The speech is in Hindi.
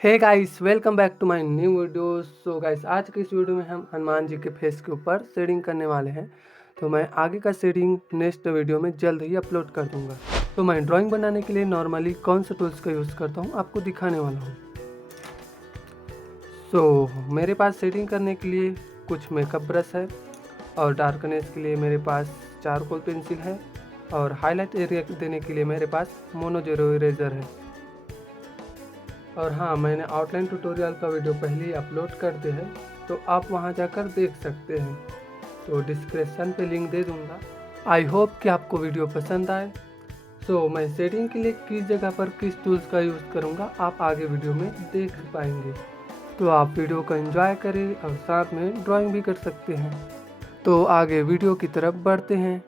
Hey guys, welcome back to my new video. So guys, आज के इस वीडियो में हम हनुमान जी के फेस के ऊपर शेडिंग करने वाले हैं। तो मैं आगे का शेडिंग नेक्स्ट वीडियो में जल्द ही अपलोड कर दूंगा। तो मैं ड्राइंग बनाने के लिए नॉर्मली कौन से टूल्स का यूज़ करता हूँ आपको दिखाने वाला हूँ। सो मेरे पास शेडिंग करने के लिए कुछ मेकअप ब्रश है और डार्कनेस के लिए मेरे पास चारकोल पेंसिल है और हाईलाइट एरिया देने के लिए मेरे पास मोनो जीरो इरेजर है। और हाँ, मैंने आउटलाइन ट्यूटोरियल का वीडियो पहले ही अपलोड कर दिया है, तो आप वहाँ जाकर देख सकते हैं। तो डिस्क्रिप्शन पे लिंक दे दूँगा। आई होप कि आपको वीडियो पसंद आए। सो मैं शेडिंग के लिए किस जगह पर किस टूल्स का यूज़ करूँगा आप आगे वीडियो में देख पाएंगे। तो आप वीडियो को एंजॉय करें और साथ में ड्राइंग भी कर सकते हैं। तो आगे वीडियो की तरफ बढ़ते हैं।